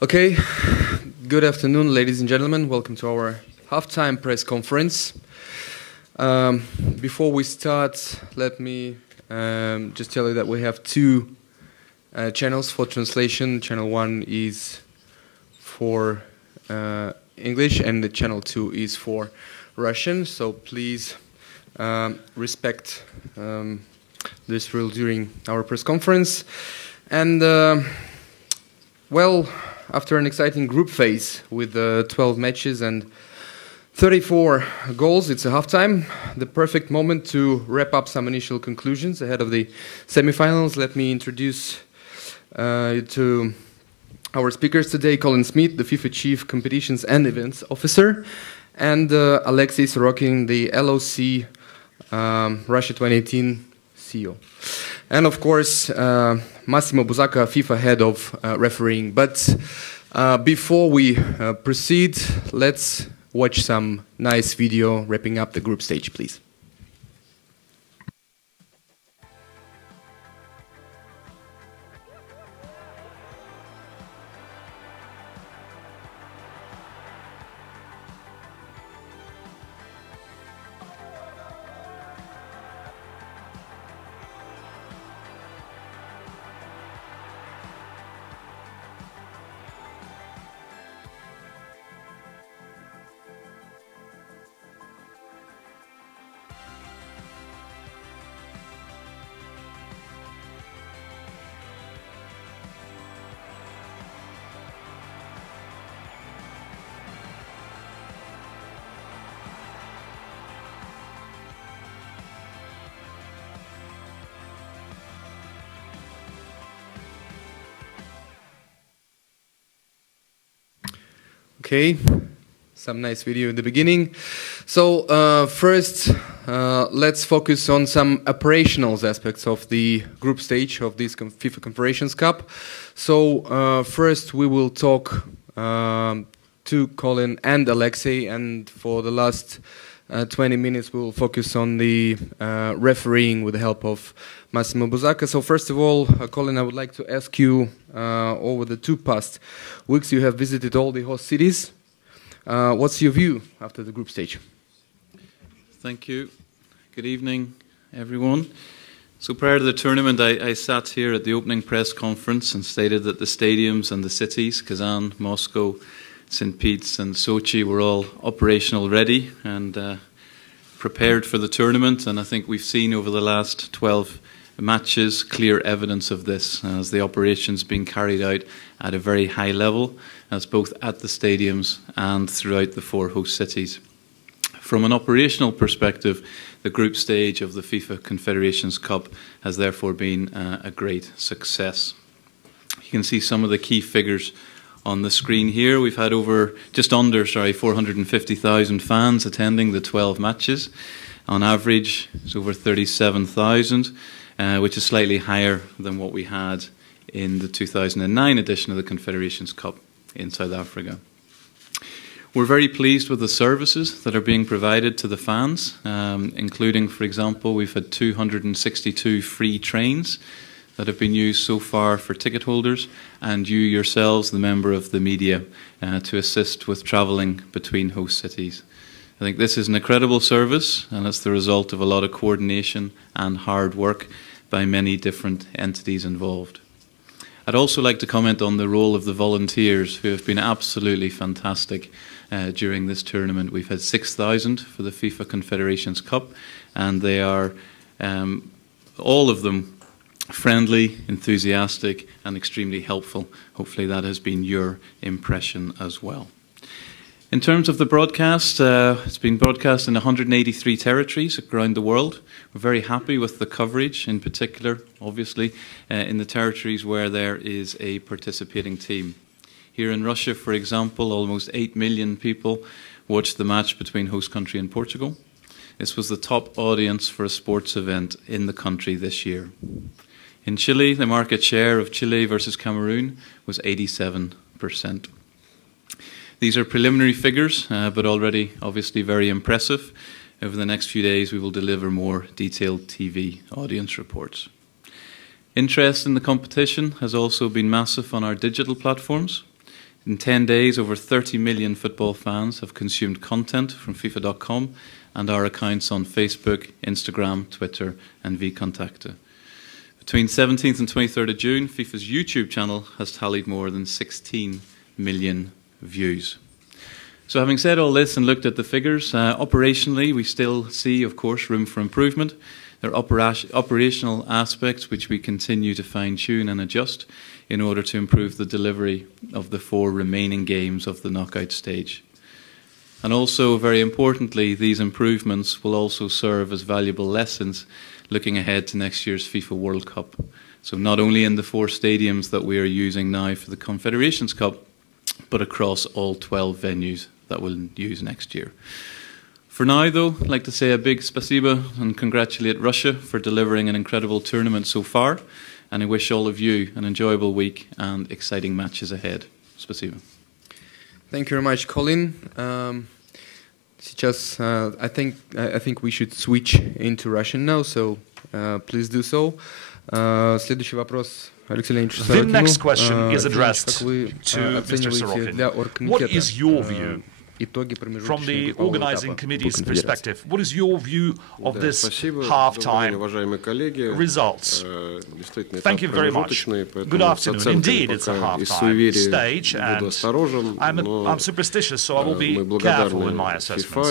Okay, good afternoon, ladies and gentlemen. Welcome to our halftime press conference. Before we start, let me just tell you that we have two channels for translation. Channel 1 is for English and the channel 2 is for Russian. So please respect this rule during our press conference. And well, after an exciting group phase with 12 matches and 34 goals, it's a halftime. The perfect moment to wrap up some initial conclusions ahead of the semifinals. Let me introduce you to our speakers today: Colin Smith, the FIFA Chief Competitions and Events Officer, and Alexei Sorokin, the LOC Russia 2018 CEO. And of course, Massimo Busacca, FIFA Head of Refereeing. But before we proceed, let's watch some nice video wrapping up the group stage, please. Okay, some nice video in the beginning. So first, let's focus on some operational aspects of the group stage of this FIFA Confederations Cup. So first we will talk to Colin and Alexei, and for the last 20 minutes we will focus on the refereeing with the help of Massimo Busacca. So first of all, Colin, I would like to ask you, over the two past weeks you have visited all the host cities. What's your view after the group stage? Thank you. Good evening, everyone. So prior to the tournament, I sat here at the opening press conference and stated that the stadiums and the cities, Kazan, Moscow, Saint Petersburg and Sochi, were all operational ready and prepared for the tournament. And I think we've seen over the last 12 matches clear evidence of this, as the operations being carried out at a very high level, as both at the stadiums and throughout the four host cities. From an operational perspective, the group stage of the FIFA Confederations Cup has therefore been a great success. You can see some of the key figures on the screen here. We've had just under 450,000 fans attending the 12 matches. On average, it's over 37,000. Which is slightly higher than what we had in the 2009 edition of the Confederations Cup in South Africa. We're very pleased with the services that are being provided to the fans, including, for example, we've had 262 free trains that have been used so far for ticket holders, and you yourselves, the member of the media, to assist with travelling between host cities. I think this is an incredible service, and it's the result of a lot of coordination and hard work by many different entities involved. I'd also like to comment on the role of the volunteers, who have been absolutely fantastic during this tournament. We've had 6,000 for the FIFA Confederations Cup, and they are, all of them, friendly, enthusiastic and extremely helpful. Hopefully that has been your impression as well. In terms of the broadcast, it's been broadcast in 183 territories around the world. We're very happy with the coverage, in particular, obviously, in the territories where there is a participating team. Here in Russia, for example, almost 8 million people watched the match between host country and Portugal. This was the top audience for a sports event in the country this year. In Chile, the market share of Chile versus Cameroon was 87%. These are preliminary figures, but already obviously very impressive. Over the next few days, we will deliver more detailed TV audience reports. Interest in the competition has also been massive on our digital platforms. In 10 days, over 30 million football fans have consumed content from FIFA.com and our accounts on Facebook, Instagram, Twitter, and vKontakte. Between 17th and 23rd of June, FIFA's YouTube channel has tallied more than 16 million views. So having said all this and looked at the figures, operationally we still see, of course, room for improvement. There are operational aspects which we continue to fine-tune and adjust in order to improve the delivery of the 4 remaining games of the knockout stage. And also, very importantly, these improvements will also serve as valuable lessons looking ahead to next year's FIFA World Cup. So not only in the 4 stadiums that we are using now for the Confederations Cup, but across all 12 venues that we'll use next year. For now, though, I'd like to say a big spasiba and congratulate Russia for delivering an incredible tournament so far, and I wish all of you an enjoyable week and exciting matches ahead. Spasiba. Thank you very much, Colin. Сейчас, I think we should switch into Russian now, so please do so. Следующий вопрос. The next question is addressed to Mr. Sorokin. What is your view from the organizing committee's perspective? What is your view of this half-time results? Thank you very much. Good afternoon. Indeed, it's a half-time stage, and I'm superstitious, so I will be careful in my assessments.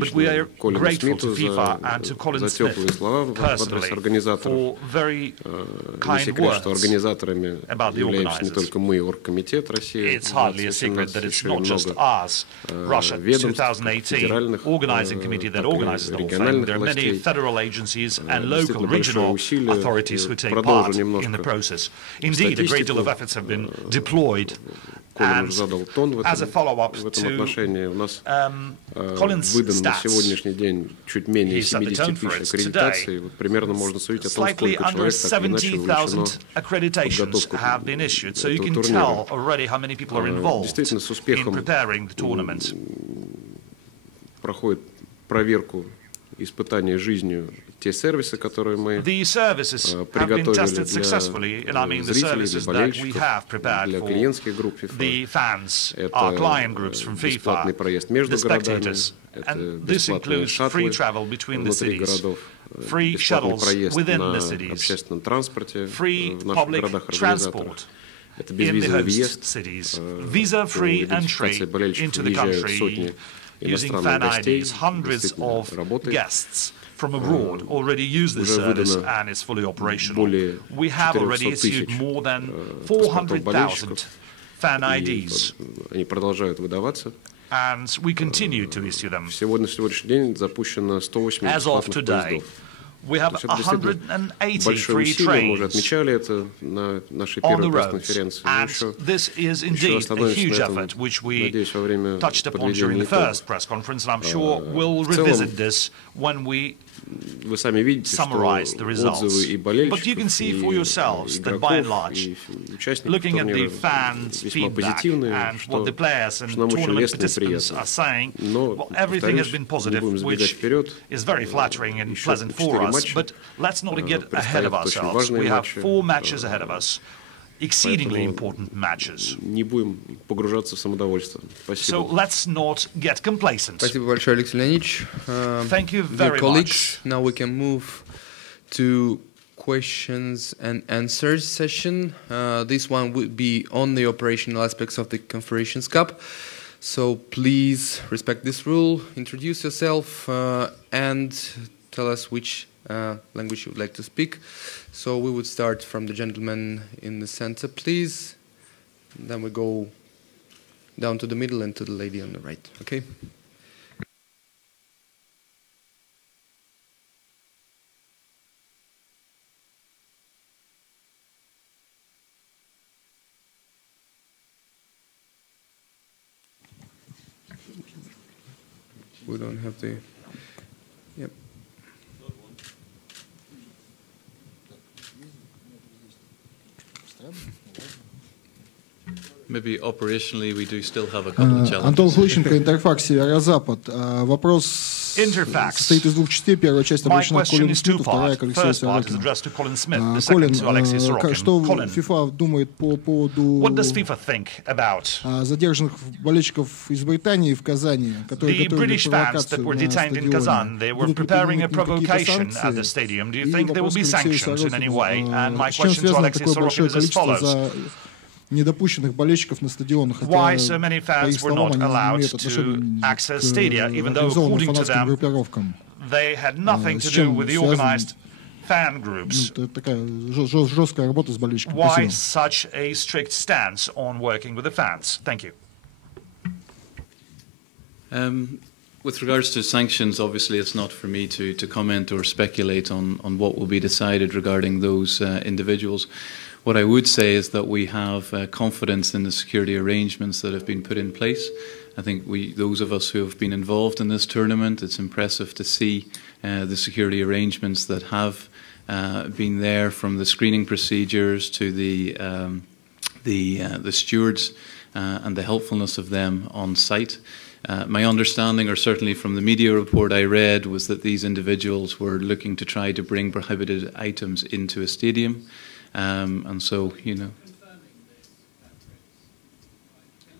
But we are grateful to FIFA and to Colin Smith personally for very kind words about the organizers. It's hardly a secret that it's not just us, Russia 2018 organizing committee that organizes the whole thing. There are many federal agencies and local regional authorities who take part in the process. Indeed, a great deal of efforts have been deployed. And as a follow-up to Colin's stats, he set the tone for it today. Slightly under 70,000 accreditations have been issued, so you can tell already how many people are involved in preparing the tournament. The services have been tested successfully, and I mean the services that we have prepared for the fans, our client groups from FIFA, the spectators, and this includes free travel between the cities, free shuttles within the cities, free public transport in the host cities, visa-free entry into the country using fan IDs. Hundreds of guests from abroad already use this service and is fully operational. We have already issued more than 400,000 fan IDs, and we continue to issue them. As of today, we have 183 trains on the roads, and this is indeed a huge effort, which we touched upon during the first press conference, and I'm sure we'll revisit this when we summarize the results. But you can see for yourselves that by and large, looking at the fans' feedback and what the players and tournament participants are saying, well, everything has been positive, which is very flattering and pleasant for us. But let's not get ahead of ourselves. We have 4 matches ahead of us. Exceedingly important matches. So let's not get complacent. Thank you very much. Now we can move to questions and answers session. This one would be on the operational aspects of the Confederations Cup. So please respect this rule, introduce yourself, and tell us which language you would like to speak. So we would start from the gentleman in the center, please. Then we go down to the middle and to the lady on the right. Okay? We don't have the... Yep. Maybe operationally we do still have a couple of challenges. Антон Хлыщенко, Интерфакс, Северо-Запад. Вопрос состоит из двух частей. Первая часть обращена к Колину Смиту, вторая к Алексею Сорокину. Колин, что FIFA думает по поводу задержанных болельщиков из Британии в Казани, которые готовили провокацию на стадионе? Будут ли применены какие-то санкции? И вопрос к Алексею Сорокину. С чем связано такое большое количество за недопущенных болельщиков на стадионах, хотя, по их словам, они не имеют отношения к организованным фанатским группировкам? С чем связана такая жесткая работа с болельщиками? With regards to sanctions, obviously it's not for me to comment or speculate on what will be decided regarding those individuals. What I would say is that we have confidence in the security arrangements that have been put in place. I think those of us who have been involved in this tournament, it's impressive to see the security arrangements that have been there, from the screening procedures to the stewards and the helpfulness of them on site. My understanding, or certainly from the media report I read, was that these individuals were looking to try to bring prohibited items into a stadium. And so, you know.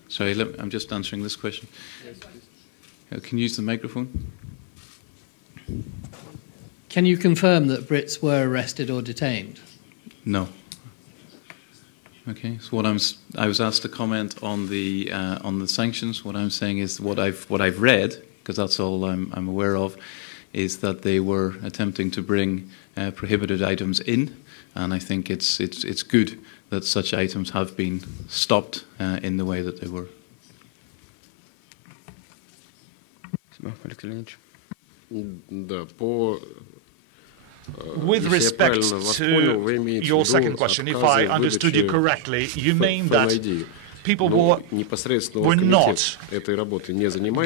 Sorry, I'm just answering this question. Can you use the microphone? Can you confirm that Brits were arrested or detained? No. Okay. So I was asked to comment on the sanctions. What I'm saying is what I've read, because that's all I'm aware of, is that they were attempting to bring prohibited items in. And I think it's good that such items have been stopped in the way that they were. With respect to your second question, if I understood you correctly, you mean that people were not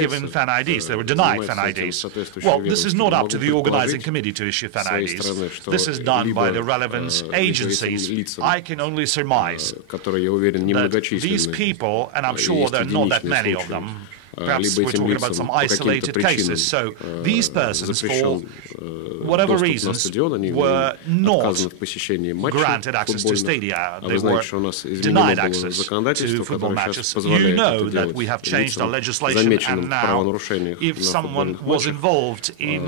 given fan IDs, they were denied fan IDs. Well, this is not up to the organizing committee to issue fan IDs. This is done by the relevant agencies. I can only surmise that these people, and I'm sure there are not that many of them, perhaps we're talking about some isolated cases. So these persons, for whatever reasons, were not granted access to stadia. They were denied access to football matches. You know that we have changed our legislation, and now if someone was involved in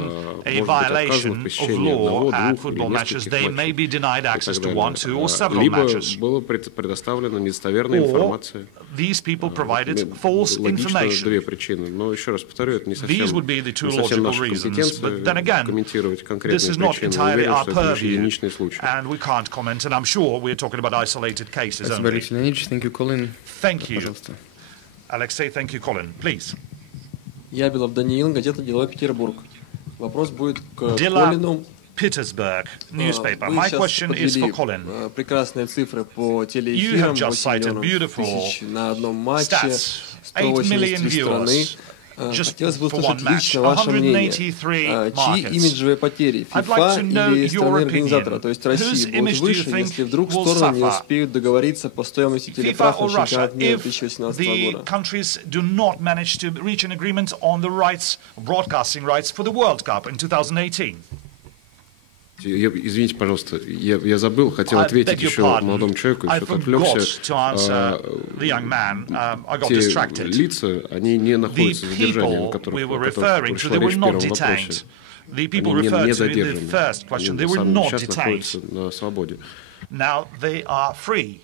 a violation of law at football matches, they may be denied access to one, two, or several matches. Or these people provided false information. These would be the two logical reasons, but then again, this is not entirely our purview, and we can't comment, and I'm sure we're talking about isolated cases only. Thank you, Colin. Thank you. Alexei, thank you, Colin. Please. Ябилов Даниил, газета «Деловой Петербург». Вопрос будет к Колину. Petersburg newspaper. My question is for Colin. Прекрасные цифры по You телеэфирам, have just 8 cited миллионов beautiful тысяч на одном матче, stats. 8 million 183 страны. viewers just Хотелось бы for услышать one match. лично ваше мнение. 183 Чьи markets. имиджевые потери, I'd like to FIFA know или your страны-организатора, opinion. то есть Whose России, будут image do you выше, think если вдруг will стороны не suffer? успеют договориться по стоимости FIFA телеправ or на Russia, чемпионат мира if 2018 the года. countries do not manage to reach an agreement on the rights, broadcasting rights for the World Cup in 2018. Извините, пожалуйста, я забыл, хотел ответить еще молодому человеку, еще отвлекся. Те лица, они не находятся в задержании, о которых пришла речь в первом вопросе. Они не задержаны. Они сейчас находятся на свободе. Now they are free.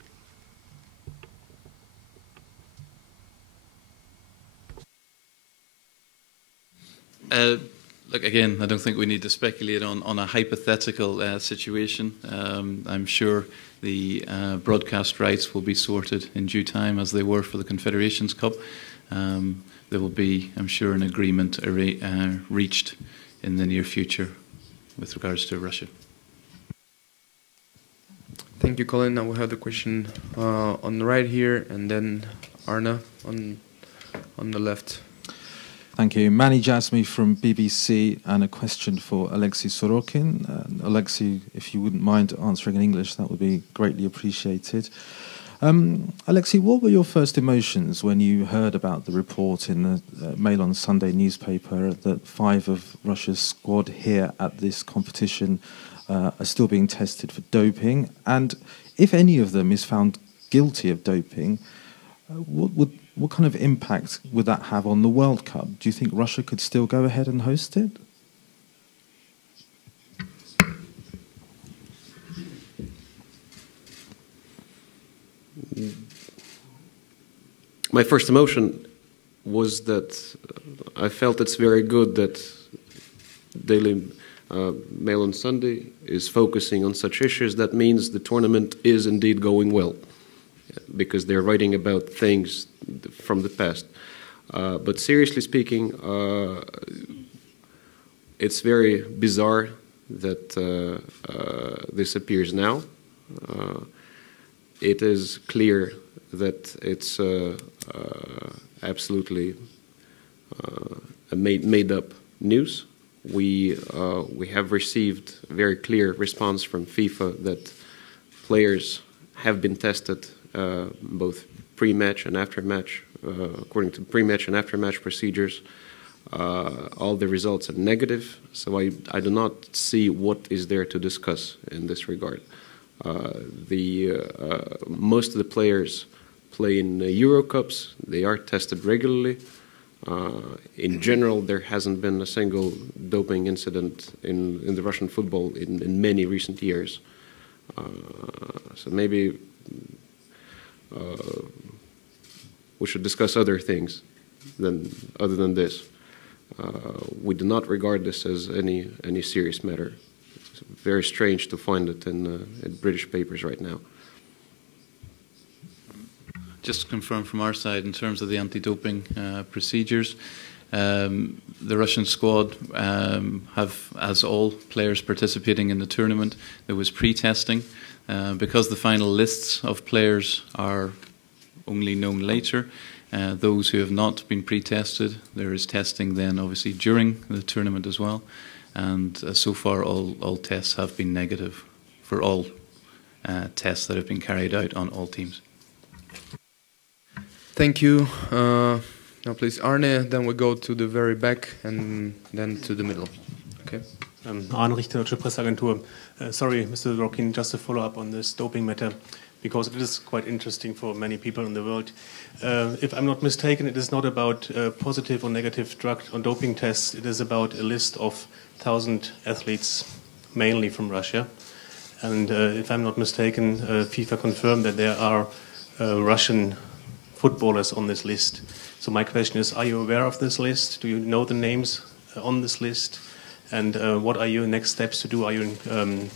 Look, again, I don't think we need to speculate on a hypothetical situation. I'm sure the broadcast rights will be sorted in due time, as they were for the Confederations Cup. There will be, I'm sure, an agreement reached in the near future with regards to Russia. Thank you, Colin. Now we have the question on the right here, and then Arna on the left. Thank you. Manny Jasmi from BBC, and a question for Alexei Sorokin. Alexei, if you wouldn't mind answering in English, that would be greatly appreciated. Alexei, what were your first emotions when you heard about the report in the Mail on Sunday newspaper that 5 of Russia's squad here at this competition are still being tested for doping? And if any of them is found guilty of doping, what kind of impact would that have on the World Cup? Do you think Russia could still go ahead and host it? My first emotion was that I felt it's very good that Daily Mail on Sunday is focusing on such issues. That means the tournament is indeed going well, because they're writing about things from the past. But seriously speaking, it's very bizarre that this appears now. It is clear that it's absolutely made-up news. We have received a very clear response from FIFA that players have been tested both pre-match and after-match, according to pre-match and after-match procedures. All the results are negative, so I do not see what is there to discuss in this regard. Most of the players play in Euro Cups. They are tested regularly. In general, there hasn't been a single doping incident in the Russian football in many recent years. So maybe we should discuss other things other than this. We do not regard this as any serious matter. It's very strange to find it in British papers right now. Just to confirm from our side, in terms of the anti-doping procedures, the Russian squad have, as all players participating in the tournament, there was pre-testing. Because the final lists of players are only known later, those who have not been pre-tested, there is testing then obviously during the tournament as well. And so far all tests have been negative for all tests that have been carried out on all teams. Thank you. Now please Arne, then we go to the very back and then to the middle. Okay. Arne Richter, Deutsche Presseagentur. Sorry, Mr. Dworkin, just to follow up on this doping matter, because it is quite interesting for many people in the world. If I'm not mistaken, it is not about positive or negative drug or doping tests. It is about a list of 1,000 athletes, mainly from Russia. And if I'm not mistaken, FIFA confirmed that there are Russian footballers on this list. So my question is, are you aware of this list? Do you know the names on this list? And what are your next steps to do? Are you in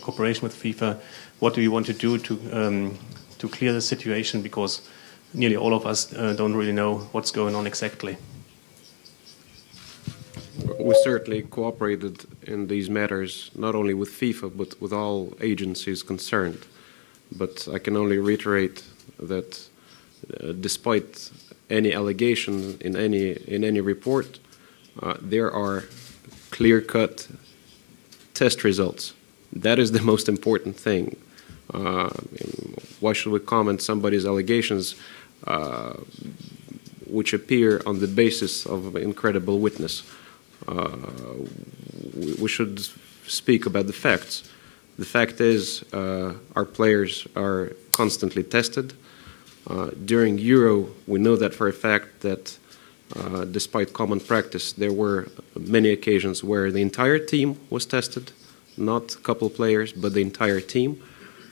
cooperation with FIFA? What do you want to do to clear the situation? Because nearly all of us don't really know what's going on exactly. We certainly cooperated in these matters, not only with FIFA, but with all agencies concerned. But I can only reiterate that despite any allegation in any report, there are clear-cut test results. That is the most important thing. Why should we comment somebody's allegations which appear on the basis of incredible witness? We should speak about the facts. The fact is our players are constantly tested. During Euro, we know that for a fact that despite common practice, there were many occasions where the entire team was tested, not a couple players, but the entire team.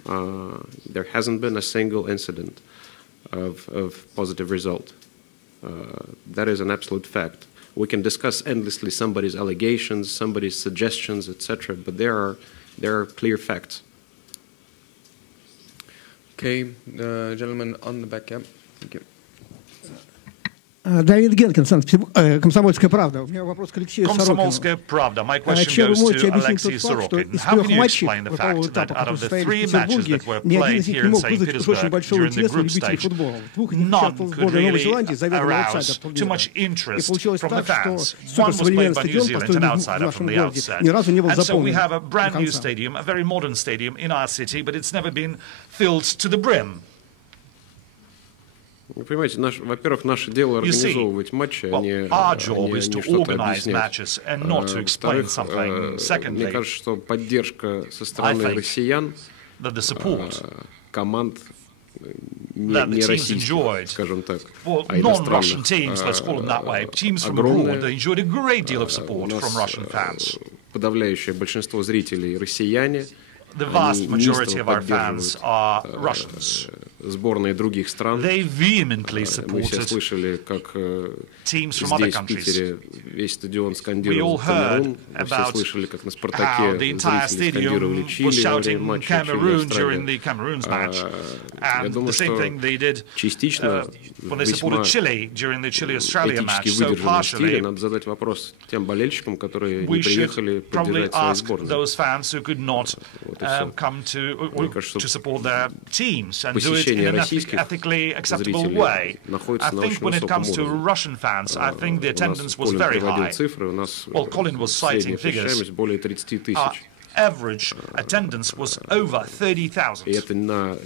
There hasn't been a single incident of positive result. That is an absolute fact. We can discuss endlessly somebody's allegations, somebody's suggestions, etc., but there are clear facts. Okay, gentleman on the back, yeah. Thank you. Давид Генкин, «Комсомольская правда». У меня вопрос к Алексею Сорокину. My question goes to Alexei Sorokin. How can you explain the fact that out of the 3 matches that were played here in Saint Petersburg during the group stage, none could really arouse too much interest from the fans? One was played by New Zealand, an outsider from the outset. And so we have a brand new stadium, a very modern stadium in our city, but it's never been filled to the brim. Вы понимаете, во-первых, наше дело организовывать матчи, а не что-то объяснять. Во-вторых, мне кажется, что поддержка со стороны россиян, команд не российских, скажем так, а иностранных, огромная. У нас подавляющее большинство зрителей россияне. The vast majority of our fans are Russians. Сборные других стран. They vehemently Мы все supported слышали, как teams from other здесь, в countries. Питере, весь стадион скандировал Камерун. Мы все слышали, как на «Спартаке» зрители скандировали Чили во время матча Чили-Австралия. Я думаю, что частично весьма этически выдержанном стиле надо задать вопрос тем болельщикам, которые не приехали поддержать свои сборные. Come to support their teams and do it Посещение in an российских ethically acceptable way. зрителей находится I на think очень when it высоком comes to уровне. Russian fans, I think the У нас attendance was Колин very приводил high. цифры, у нас Well, Colin was citing средняя figures. посещаемость более 30 тысяч. Our average attendance was over 30,000. И это на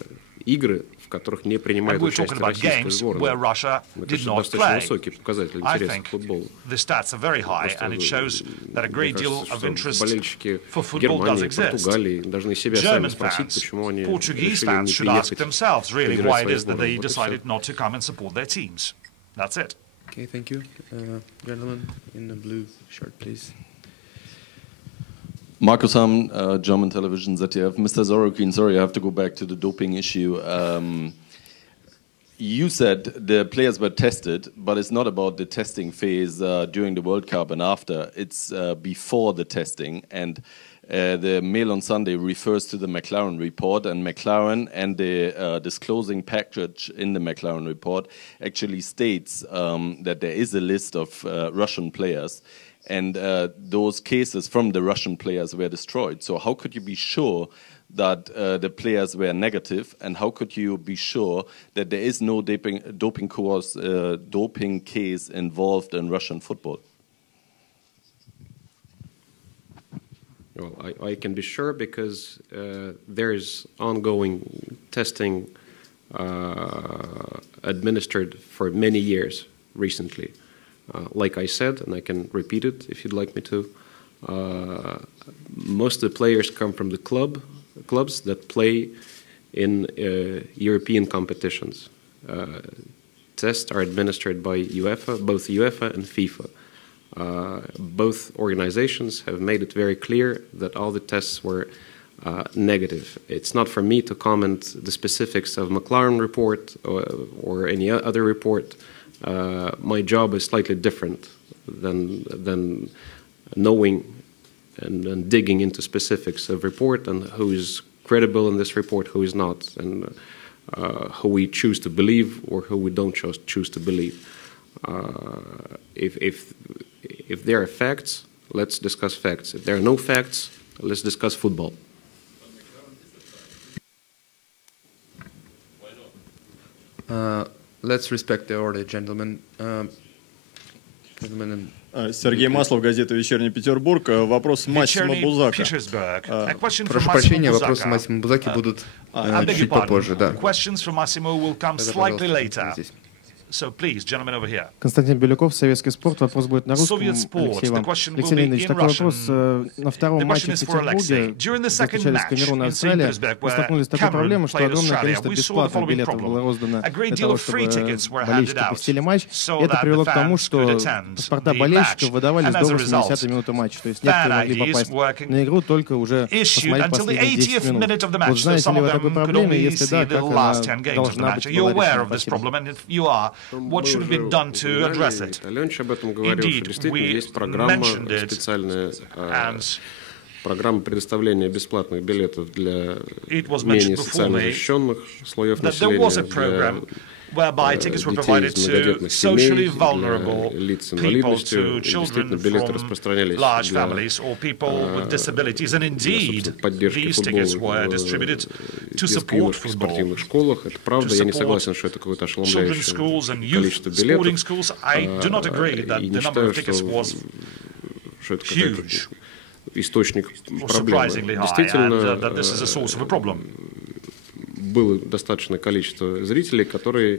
игры, в которых не принимает And we're участие talking about российская games сборная. where Russia Это did not достаточно play. высокий показатель I интереса think к футболу. the stats are very high, and it shows that a great deal of interest болельщики for football does Германии, exist. Португалии должны себя сами German спросить, fans, почему они Portuguese решили fans не should ask приехать themselves really играть why it свои is that сборные. they Вот и всё. decided not to come and support their teams. That's it. Okay, thank you. Gentleman in the blue shirt, please. Markus Hamm, German television ZDF. Mr. Sorokin, sorry, I have to go back to the doping issue. You said the players were tested, but it's not about the testing phase during the World Cup and after. It's before the testing. And the Mail on Sunday refers to the McLaren report, and McLaren and the disclosing package in the McLaren report actually states that there is a list of Russian players. And those cases from the Russian players were destroyed. So how could you be sure that the players were negative, and how could you be sure that there is no doping case involved in Russian football? Well, I can be sure because there is ongoing testing administered for many years recently. Like I said, and I can repeat it if you'd like me to, most of the players come from the clubs that play in European competitions. Tests are administered by UEFA, both UEFA and FIFA. Both organizations have made it very clear that all the tests were negative. It's not for me to comment the specifics of McLaren report or any other report. My job is slightly different than knowing and digging into specifics of report and who is credible in this report, who is not, and who we choose to believe or who we don't choose to believe. If there are facts, let's discuss facts. If there are no facts, let's discuss football. Let's respect the order, gentlemen. Сергей Маслов, газета «Вечерний Петербург». Вопрос Массимо Бузака. Прошу прощения, вопросы Массимо Бузаки будут чуть попозже. Да. So please, gentlemen over here. Константин Беляков, Советский спорт. Вопрос будет на русском. Алексей вам. Алексей Леонидович, такой вопрос. На втором матче в Петербурге, где встречались Камерун и Австралия, мы столкнулись с такой проблемой, что огромное количество бесплатных билетов было роздано для того, чтобы болельщики посетили матч. И это привело к тому, что паспорта болельщиков выдавали до 80-й минуты матча. То есть некоторые могли попасть на игру только уже посмотреть последние 10 минут. Вот знаете ли вы о такой проблеме? Если да, как она должна быть решена? What should have been done to address it? Indeed, we mentioned it, and программа предоставления бесплатных билетов для менее социально защищенных слоев населения, whereby tickets were provided to socially vulnerable people, to children from large families or people with disabilities. And indeed, these tickets were distributed to support football, to support children's schools and youth sporting schools. I do not agree that the number of tickets was huge or surprisingly high, and that this is a source of a problem. было достаточное количество зрителей, которые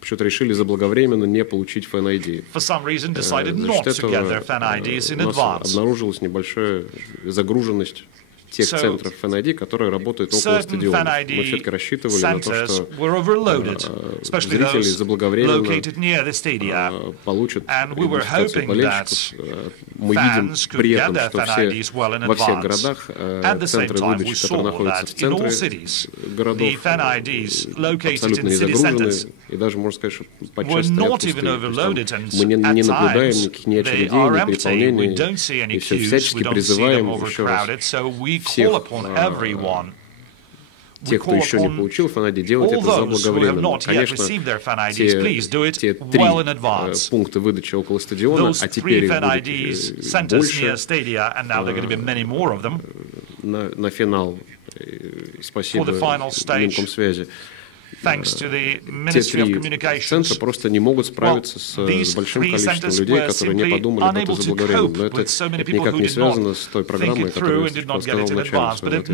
почему-то решили заблаговременно не получить fan-ID. За счет этого у нас обнаружилась небольшая загруженность тех центров fan-ID, которые работают около стадиона. Мы все-таки рассчитывали на то, что зрители заблаговременно получат идентификацию болельщиков. Мы видим при этом, что во всех городах центры выдачи, которые находятся в центре городов, абсолютно не загружены, и даже, можно сказать, что подчас мы не наблюдаем никаких ни очередей, ни переполнений, и все всячески призываем еще раз всех тех, кто еще не получил fan-ID, делать это заблаговременно. Конечно, те 3 пункта выдачи около стадиона, а теперь их будет больше, на финал. Спасибо Минкомсвязи. Те 3 центра просто не могут справиться с большим количеством людей, которые не подумали об этом заблаговременно. Но это никак не связано с той программой, которую я сказал в начале своего ответа.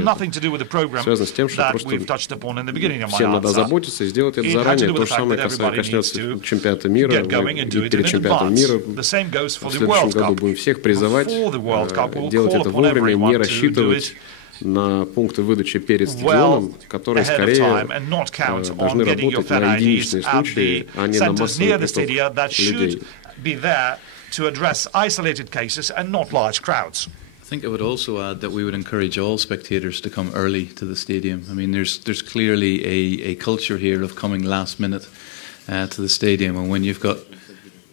Связано с тем, что просто всем надо заботиться и сделать это заранее. То же самое коснется чемпионата мира. Мы перед чемпионатом мира в следующем году будем всех призывать делать это вовремя, не рассчитывать на пункты выдачи перед стадионом, которые скорее должны работать на единичные случаи, а не на массовый поток людей. I think I would also add that we would encourage all spectators to come early to the stadium. I mean, there's clearly a culture here of coming last minute to the stadium, and when you've got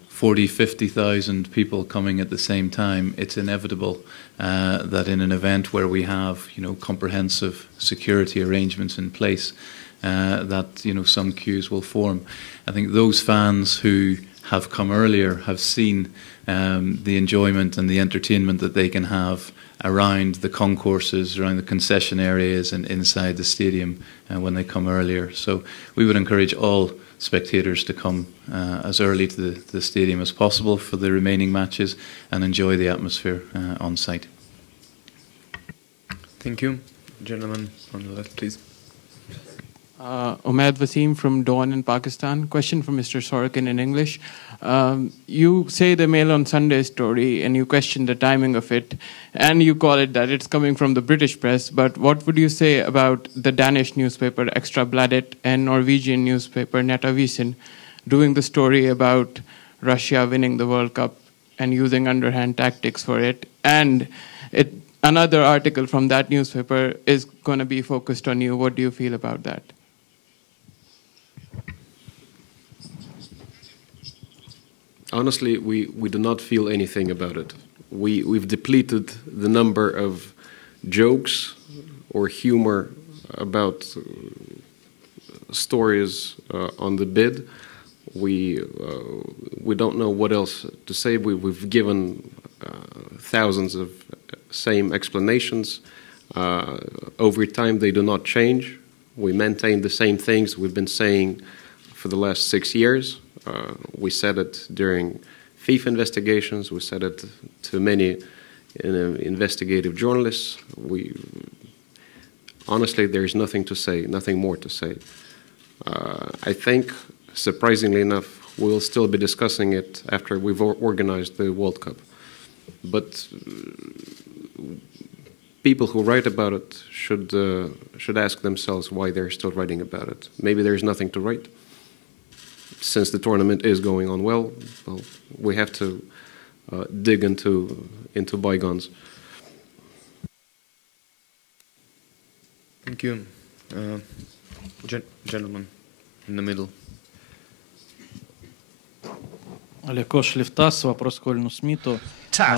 40, 50,000 people coming at the same time, it's inevitable that in an event where we have, comprehensive security arrangements in place, that, some queues will form. I think those fans who have come earlier have seen the enjoyment and the entertainment that they can have around the concourses, around the concession areas and inside the stadium when they come earlier. So we would encourage all spectators to come as early to the stadium as possible for the remaining matches and enjoy the atmosphere on site. Thank you. Gentleman on the left, please. Umaid Wasim from Dawn in Pakistan. Question for Mr. Sorokin in English. You say the Mail on Sunday story and you question the timing of it, and you call it that it's coming from the British press, but what would you say about the Danish newspaper Ekstrabladet and Norwegian newspaper Nettavisen doing the story about Russia winning the World Cup and using underhand tactics for it, and another article from that newspaper is going to be focused on you? What do you feel about that? Honestly, we do not feel anything about it. We've depleted the number of jokes or humor about stories on the bid. We don't know what else to say. We've given thousands of same explanations. Over time, they do not change. We maintain the same things we've been saying for the last 6 years. We said it during FIFA investigations. We said it to many investigative journalists. Honestly, there is nothing to say, nothing more to say. I think, surprisingly enough, we'll still be discussing it after we've organized the World Cup. But people who write about it should ask themselves why they're still writing about it. Maybe there's nothing to write. Since the tournament is going on well, we have to dig into bygones. Thank you. Gentleman in the middle. Легко Шлифтас, вопрос Колину Смиту.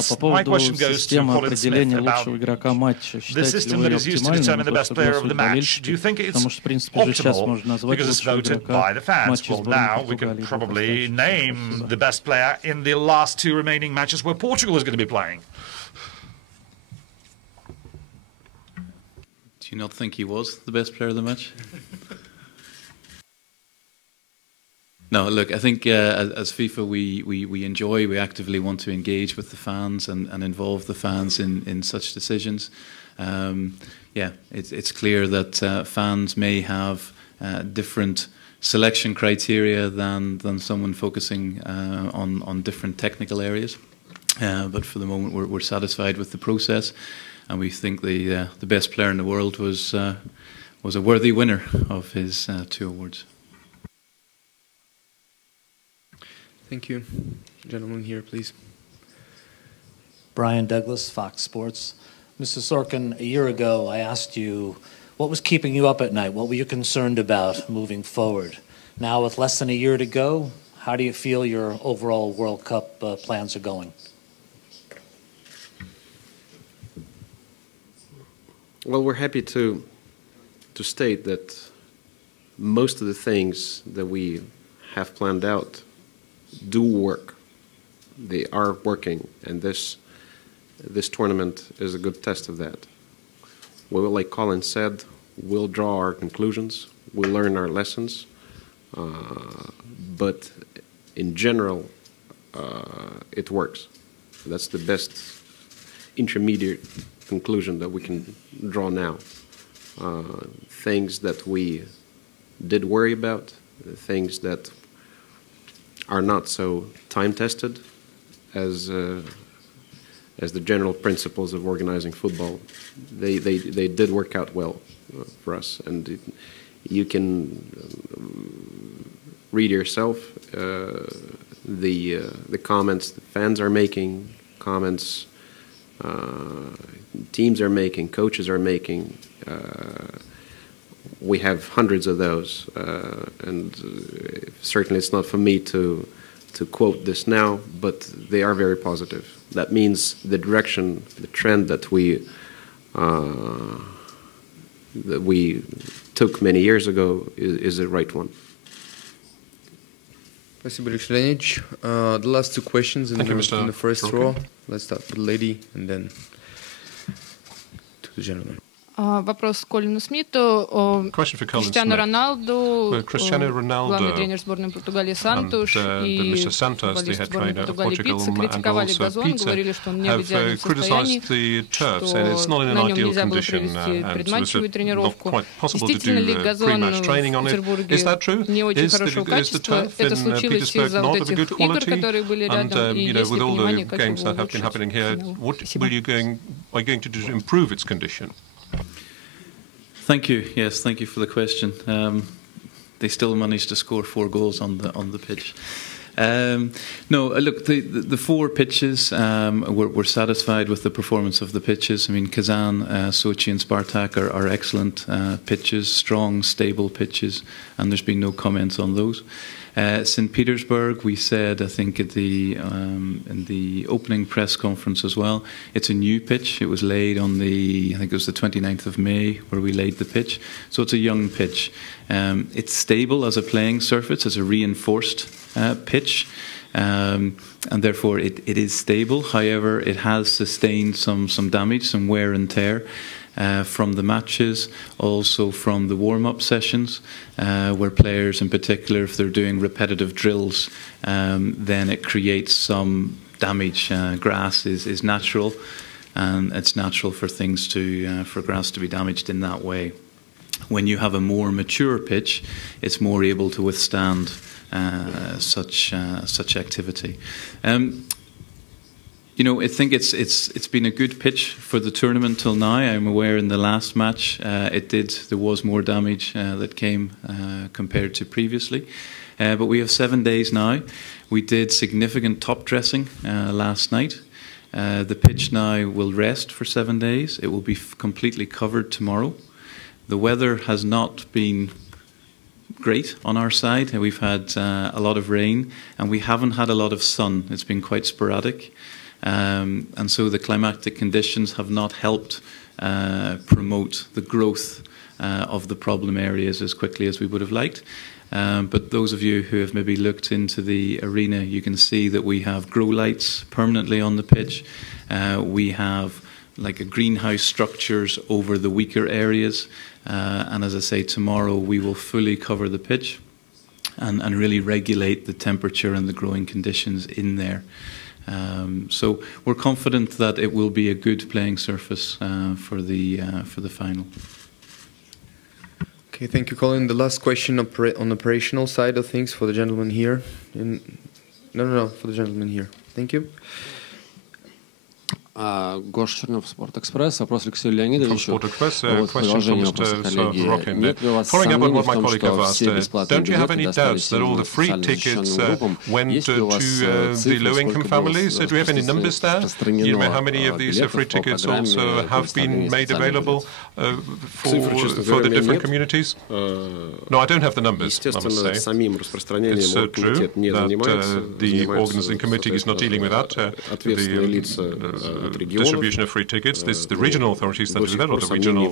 По поводу системы определения лучшего игрока матча. Считаете ли вы ее оптимальной, то, что голосуют болельщики? Потому что, в принципе, уже сейчас можно назвать лучшего игрока матча сборной Португалии. Do you not think he was the best player of the match? No, look, I think as FIFA we actively want to engage with the fans and involve the fans in such decisions. yeah, it's clear that fans may have different selection criteria than someone focusing on different technical areas. But for the moment, we're satisfied with the process, and we think the best player in the world was a worthy winner of his 2 awards. Thank you. Gentleman here, please. Brian Douglas, Fox Sports. Mr. Sorkin, a year ago I asked you what was keeping you up at night, what were you concerned about moving forward? Now with less than a year to go, how do you feel your overall World Cup plans are going? Well, we're happy to state that most of the things that we have planned out do work. They are working, and this tournament is a good test of that. Well, like Colin said, we'll draw our conclusions, we'll learn our lessons, but in general, it works. That's the best intermediate conclusion that we can draw now. Things that we did worry about, things that are not so time-tested as the general principles of organizing football. They did work out well for us, and you can read yourself the comments the fans are making, comments teams are making, coaches are making. We have hundreds of those, and certainly it's not for me to quote this now, but they are very positive. That means the direction, the trend that we took many years ago is the right one. Спасибо, Алексей Леонидович. The last 2 questions in the first row. Let's start with the lady and then to the gentleman. Вопрос Колину Смиту. Криштиану Роналду, главный тренер сборной Португалии Сантуш и футболист сборной Португалии Пицца критиковали газон, говорили, что он не в идеальном состоянии, что на нем нельзя было провести предматчевую тренировку. Действительно ли газон в Петербурге не очень хорошего качества? Это случилось из-за вот этих игр, которые были рядом, и есть ли понимание, как его улучшить? Thank you. Yes, thank you for the question. They still managed to score 4 goals on the pitch. No, look, the 4 pitches, we're satisfied with the performance of the pitches. I mean, Kazan, Sochi and Spartak are excellent pitches, strong, stable pitches, and there's been no comments on those. Saint Petersburg, we said, I think, at in the opening press conference as well, it's a new pitch. It was laid on I think it was the 29th of May where we laid the pitch. So it's a young pitch. It's stable as a playing surface, as a reinforced pitch. And therefore it is stable. However, it has sustained some damage, some wear and tear. From the matches, also from the warm-up sessions, where players in particular, if they're doing repetitive drills, then it creates some damage. Grass is natural, and it's natural for for grass to be damaged in that way. When you have a more mature pitch, it's more able to withstand such activity. You know, I think it's been a good pitch for the tournament till now. I'm aware in the last match there was more damage that came compared to previously. But we have 7 days now. We did significant top dressing last night. The pitch now will rest for 7 days. It will be completely covered tomorrow. The weather has not been great on our side. We've had a lot of rain, and we haven't had a lot of sun. It's been quite sporadic. And so the climatic conditions have not helped promote the growth of the problem areas as quickly as we would have liked. But those of you who have maybe looked into the arena, you can see that we have grow lights permanently on the pitch. We have like a greenhouse structures over the weaker areas. And as I say, tomorrow we will fully cover the pitch and really regulate the temperature and the growing conditions in there. So we're confident that it will be a good playing surface for the final. Okay, thank you, Colin. The last question on operational side of things for the gentleman here. No, for the gentleman here. Thank you. Гош Чернов, Спортэкспресс. Вопрос Алексею Леонидовичу. Following up on what my colleague has asked, don't you have any doubts that all the free tickets went to the low-income families? Do you have any numbers there? You know how many of these free tickets also have been made available for the different communities? No, I don't have the numbers, I must say. It's true that the organizing committee is not dealing with that. Distribution of free tickets. This is the regional authorities that do that, or the regional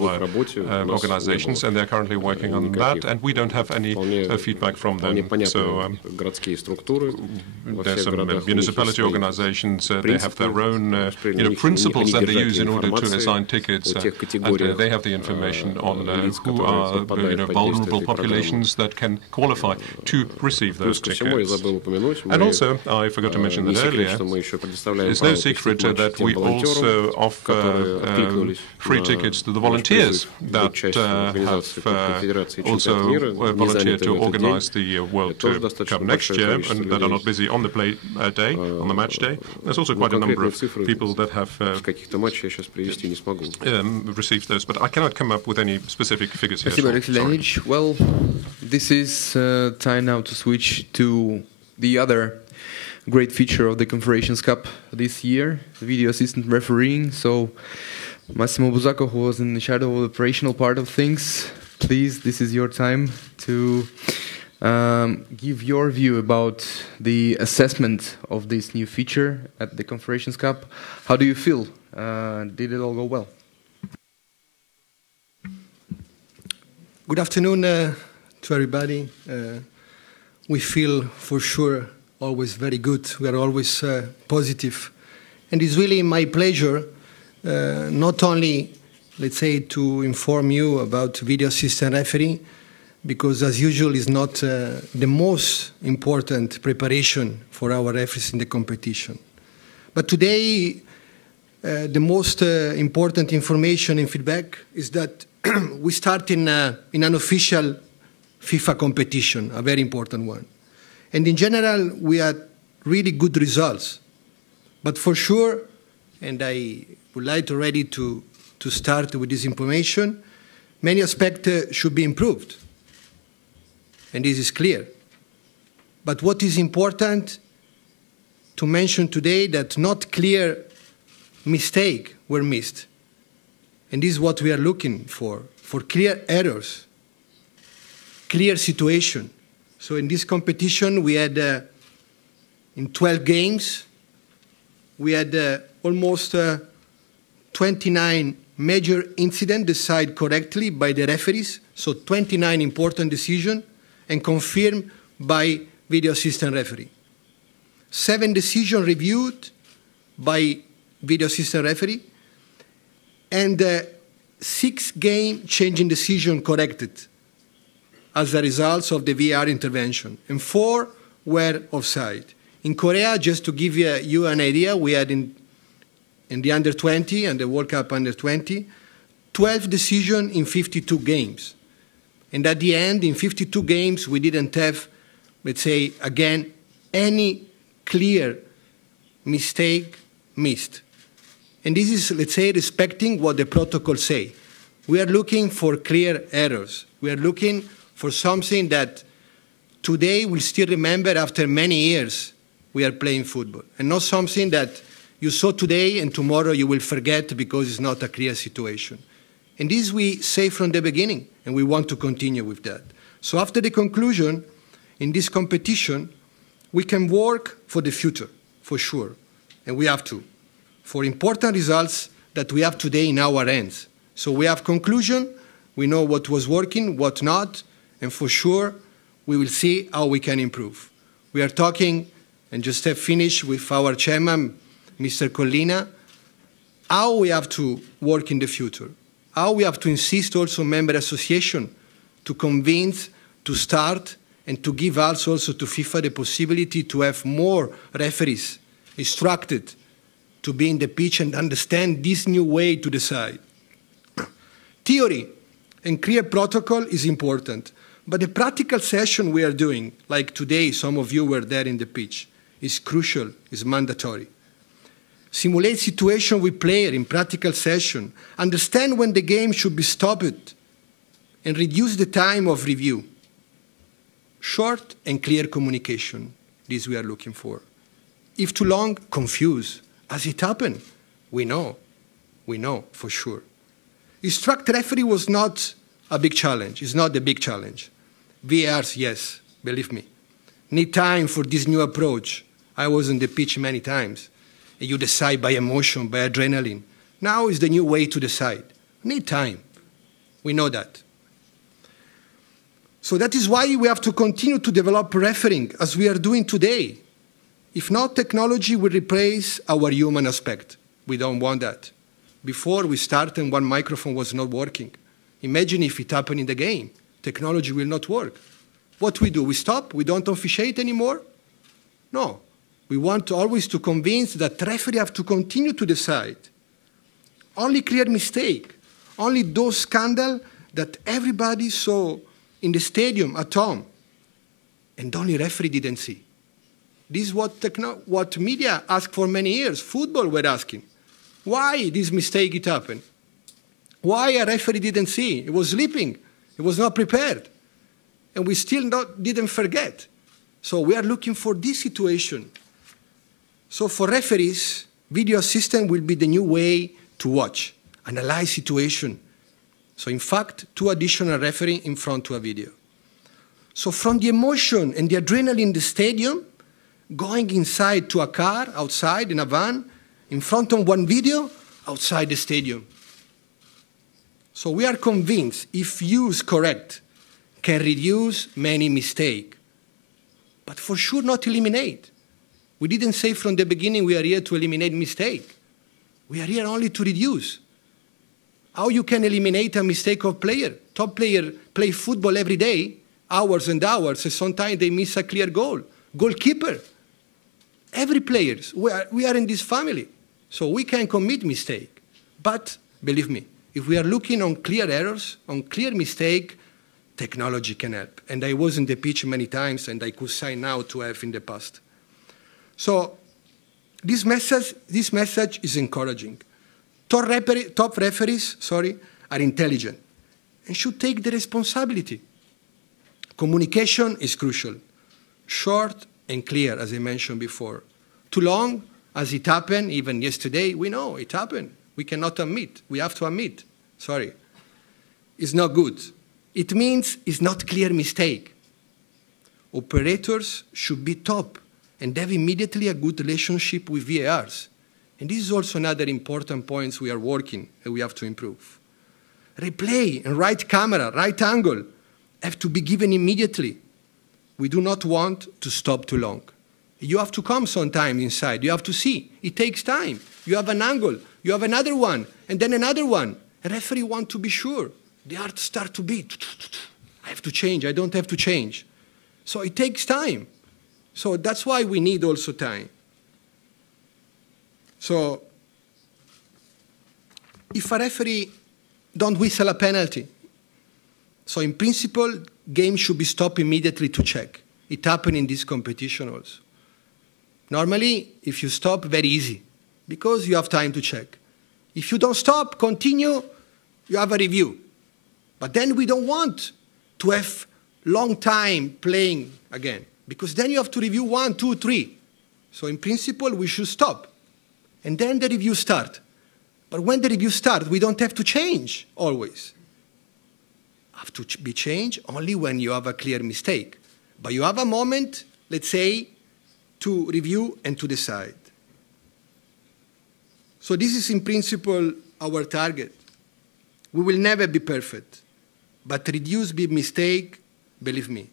organizations, and they're currently working on that, and we don't have any feedback from them. So there's some municipality organizations, they have their own principles that they use in order to assign tickets, and they have the information on who are vulnerable populations that can qualify to receive those tickets. And also, I forgot to mention that earlier, it's no secret that we also offer free tickets to the volunteers that have also volunteered to organize the World Cup next year and that are not busy on the play day, on the match day. There's also quite a number of people that have received those, but I cannot come up with any specific figures here. Well, this is time now to switch to the other great feature of the Confederations Cup this year, video assistant refereeing. So Massimo Busacco, who was in charge of the operational part of things, please, this is your time to give your view about the assessment of this new feature at the Confederations Cup. How do you feel? Did it all go well? Good afternoon to everybody. We feel for sure always very good. We are always positive. And it's really my pleasure not only, let's say, to inform you about video assistant referee, because as usual is not the most important preparation for our referees in the competition. But today, the most important information and feedback is that we start in an official FIFA competition, a very important one. And in general, we had really good results. But for sure, and I would like already to start with this information, many aspects should be improved. And this is clear. But what is important to mention today that not clear mistakes were missed. And this is what we are looking for clear errors, clear situation. So in this competition, we had, in 12 games, we had almost 29 major incidents decided correctly by the referees, so 29 important decisions, and confirmed by video assistant referee. 7 decisions reviewed by video assistant referee, and 6 game-changing decisions corrected as a result of the VAR intervention, and 4 were offside. In Korea, just to give you an idea, we had in the Under-20 and the World Cup Under-20, 12 decisions in 52 games. And at the end, in 52 games, we didn't have, let's say, again, any clear mistake missed. And this is, let's say, respecting what the protocols say. We are looking for clear errors. We are looking for something that today we'll still remember after many years we are playing football, and not something that you saw today and tomorrow you will forget because it's not a clear situation. And this we say from the beginning, and we want to continue with that. So after the conclusion, in this competition, we can work for the future, for sure, and we have to, for important results that we have today in our hands. So we have conclusion, we know what was working, what not, and for sure, we will see how we can improve. We are talking, and just have finished with our chairman, Mr. Collina, how we have to work in the future, how we have to insist also member association to convince, to start, and to give us also to FIFA the possibility to have more referees instructed to be in the pitch and understand this new way to decide. Theory and clear protocol is important, but the practical session we are doing, like today, some of you were there in the pitch, is crucial, is mandatory. Simulate situation with player in practical session, understand when the game should be stopped, and reduce the time of review. Short and clear communication, this we are looking for. If too long, confuse. As it happened, we know for sure. Instruct referee was not a big challenge, it's not a big challenge. VARs, yes, believe me. Need time for this new approach. I was on the pitch many times. You decide by emotion, by adrenaline. Now is the new way to decide. Need time. We know that. So that is why we have to continue to develop refereeing as we are doing today. If not, technology will replace our human aspect. We don't want that. Before we started, one microphone was not working. Imagine if it happened in the game. Technology will not work. What we do? We stop? We don't officiate anymore? No. We want always to convince that referees have to continue to decide. Only clear mistake, only those scandals that everybody saw in the stadium at home, and only referee didn't see. This is what media asked for many years. Football were asking. Why this mistake it happened? Why a referee didn't see? He was sleeping. He was not prepared. And we still didn't forget. So we are looking for this situation. So for referees, video assistant will be the new way to watch, analyze situation. So in fact, 2 additional referees in front to a video. So from the emotion and the adrenaline in the stadium, going inside to a car, outside in a van, in front of one video, outside the stadium. So we are convinced, if used correct, can reduce many mistakes, but for sure not eliminate. We didn't say from the beginning we are here to eliminate mistake. We are here only to reduce. How you can eliminate a mistake of player? Top player play football every day, hours and hours, and sometimes they miss a clear goal. Goalkeeper. Every player, we are in this family, so we can commit mistake. But believe me, if we are looking on clear errors, on clear mistake, technology can help. And I was in the pitch many times, and I could say now to have in the past. So this message is encouraging. Top referees, are intelligent and should take the responsibility. Communication is crucial. Short and clear, as I mentioned before. Too long, as it happened, even yesterday, we know it happened. We cannot admit. We have to admit. It's not good. It means it's not clear mistake. Operators should be top and have immediately a good relationship with VARs. And this is also another important point we are working and we have to improve. Replay and right camera, right angle have to be given immediately. We do not want to stop too long. You have to come sometime inside. You have to see. It takes time. You have an angle. You have another one, and then another one. A referee wants to be sure. The heart starts to beat. I have to change. I don't have to change. So it takes time. So that's why we need also time. So if a referee don't whistle a penalty, so in principle, game should be stopped immediately to check. It happened in this competition also. Normally, if you stop, very easy, because you have time to check. If you don't stop, continue, you have a review. But then we don't want to have long time playing again, because then you have to review 1, 2, 3. So in principle, we should stop. And then the review start. But when the review starts, we don't have to change always. Have to be changed only when you have a clear mistake. But you have a moment, let's say, to review and to decide. So this is in principle our target. We will never be perfect, but reduce big mistake, believe me,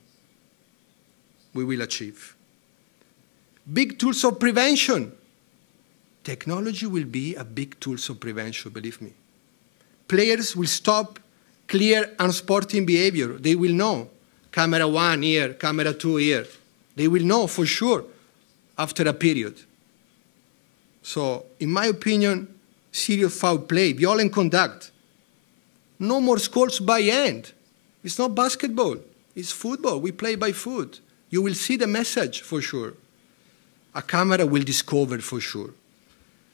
we will achieve. Big tools of prevention. Technology will be a big tool of prevention, believe me. Players will stop clear unsporting behavior. They will know. Camera 1 here, camera 2 here. They will know for sure after a period. So, in my opinion, serious foul play, violent conduct. No more scores by hand. It's not basketball. It's football. We play by foot. You will see the message for sure. A camera will discover for sure.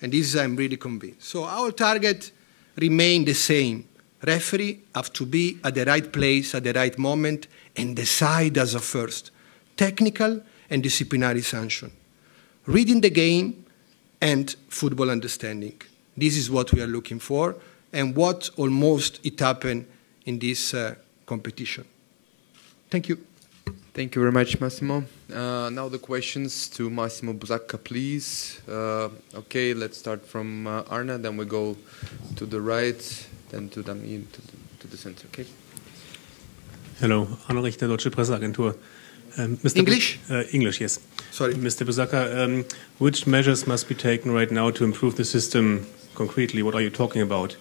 And this I'm really convinced. So our target remains the same. Referee have to be at the right place at the right moment and decide as a first. Technical and disciplinary sanction. Reading the game and football understanding. This is what we are looking for and what almost it happened in this competition. Thank you. Thank you very much, Massimo. Now the questions to Massimo Busacca, please. Okay, let's start from Arna, then we go to the right, then to Damien, to the center, okay? Hello, Arno Richter, Deutsche Presseagentur. English? English, yes. Sorry. Mr. Busacca, which measures must be taken right now to improve the system concretely? What are you talking about?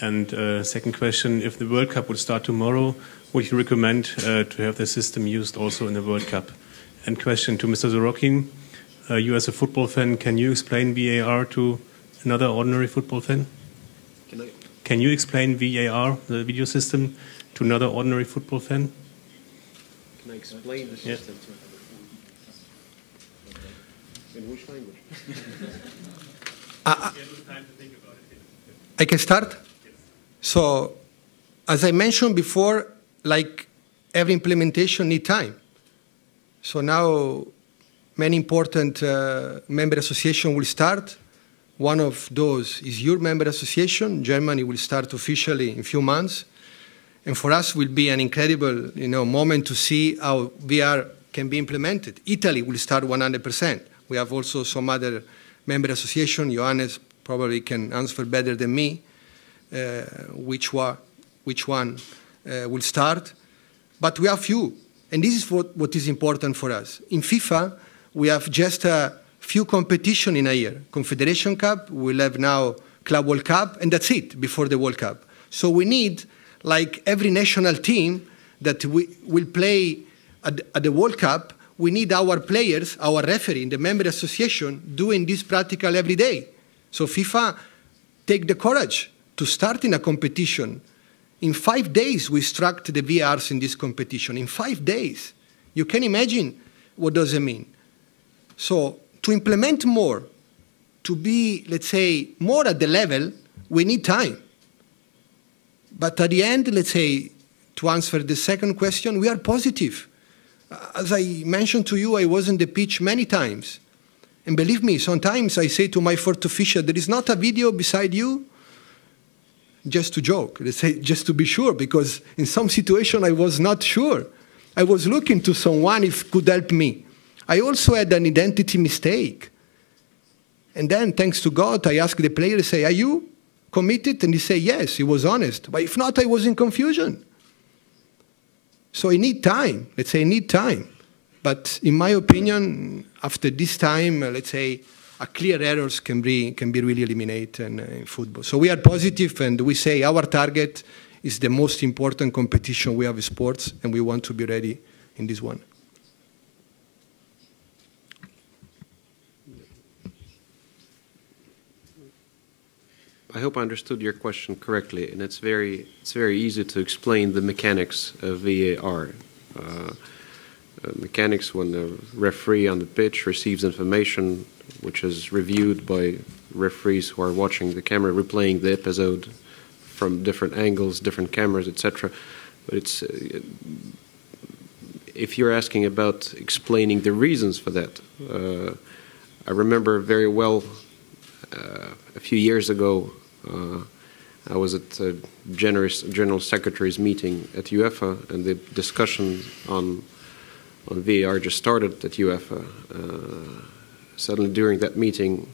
And second question, if the World Cup would start tomorrow, would you recommend to have the system used also in the World Cup? And question to Mr. Sorokin, you as a football fan, can you explain VAR to another ordinary football fan? Can you explain VAR, the video system, to another ordinary football fan? Can I explain the system to another fan? In which language? I can start? So, as I mentioned before, like every implementation needs time. So now many important member associations will start. One of those is your member association. Germany will start officially in a few months. And for us will be an incredible moment to see how VR can be implemented. Italy will start 100%. We have also some other member association. Johannes probably can answer better than me which one will start. But we have few. And this is what is important for us. In FIFA, we have just a few competitions in a year. Confederation Cup, we'll have now Club World Cup, and that's it before the World Cup. So we need, like every national team that will play at the World Cup, we need our players, our referee, the member association, doing this practical every day. So FIFA take the courage to start in a competition. In 5 days, we struck the VRs in this competition. In 5 days. You can imagine what does it mean. So to implement more, to be, let's say, more at the level, we need time. But at the end, let's say, to answer the second question, we are positive. As I mentioned to you, I was on the pitch many times. And believe me, sometimes I say to my fourth official, there is not a video beside you, just to joke, let's say, just to be sure, because in some situation I was not sure. I was looking to someone if could help me. I also had an identity mistake. And then, thanks to God, I asked the player, say, are you committed? And he said, yes, he was honest. But if not, I was in confusion. So I need time. Let's say I need time. But in my opinion, after this time, let's say, a clear errors can be really eliminated in football. So we are positive, and we say our target is the most important competition we have in sports, and we want to be ready in this one. I hope I understood your question correctly, and it's very easy to explain the mechanics of VAR. Mechanics when the referee on the pitch receives information which is reviewed by referees who are watching the camera, replaying the episode from different angles, different cameras, etc. But it's if you're asking about explaining the reasons for that, I remember very well a few years ago, I was at a General Secretary's meeting at UEFA, and the discussion on VAR just started at UEFA. Suddenly, during that meeting,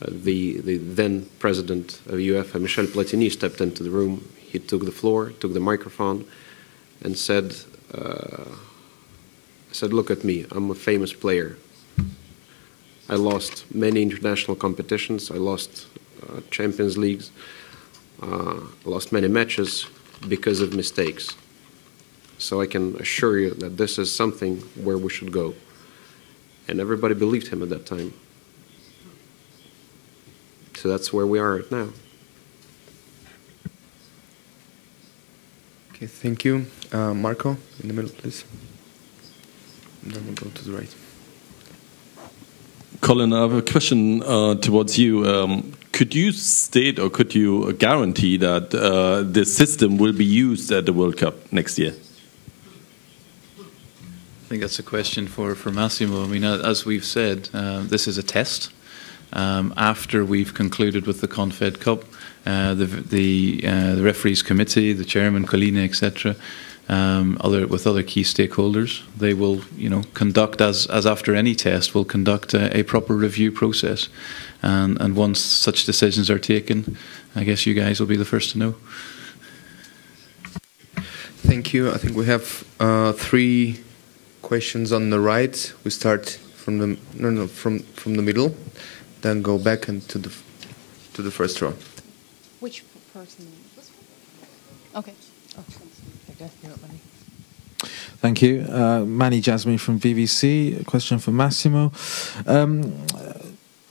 the then president of UEFA, Michel Platini, stepped into the room. He took the floor, took the microphone, and said, look at me, I'm a famous player. I lost many international competitions. I lost Champions Leagues. I lost many matches because of mistakes. So I can assure you that this is something where we should go. And everybody believed him at that time. So that's where we are now. Okay, thank you. Marco, in the middle, please. And then we'll go to the right. Colin, I have a question towards you. Could you state or could you guarantee that this system will be used at the World Cup next year? I think that's a question for Massimo. I mean, as we've said, this is a test. After we've concluded with the Confed Cup, the referees committee, the chairman, Colina, etc., with other key stakeholders, they will, conduct as after any test, will conduct a proper review process, and once such decisions are taken, I guess you guys will be the first to know. Thank you. I think we have 3 questions on the right. We start from the from the middle, then go back and to the first row. Which person? Okay. Thank you. Manny Jasmine from BBC. A question for Massimo.